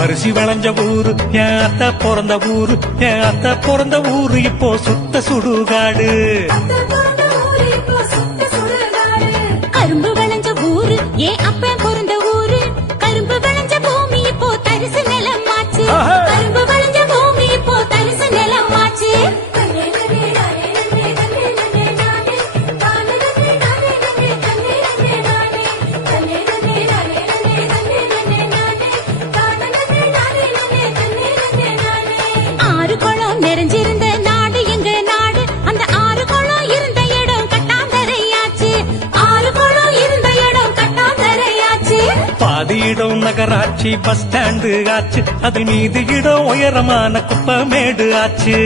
அரிசி விளைஞ்ச ஊரு என் அத்தை பிறந்த ஊரு, என் அத்தை பிறந்த ஊரு இப்போ சுத்த சுடுகாடு. கரும்பு விளைஞ்ச ஊரு ஏன் அப்பன் பிறந்த ஊரு, கரும்பு விளைஞ்ச பூமி இப்போ தரிசு நிலமாச்சு, கரும்பு விளைஞ்ச பூமி இப்போ தரிசு நிலமாச்சு. நிறைஞ்சிருந்த நாடு எங்க நாடு, அந்த 6 குளம் இருந்த இடம் கட்டாந்தரையாச்சு, 6 குளம் இருந்த இடம் கட்டாந்தரையாச்சு. பாதி இடம் நகராட்சி பஸ் ஸ்டாண்டு ஆச்சு, அது மீதி இடம் உயரமான குப்பமேடு ஆச்சு.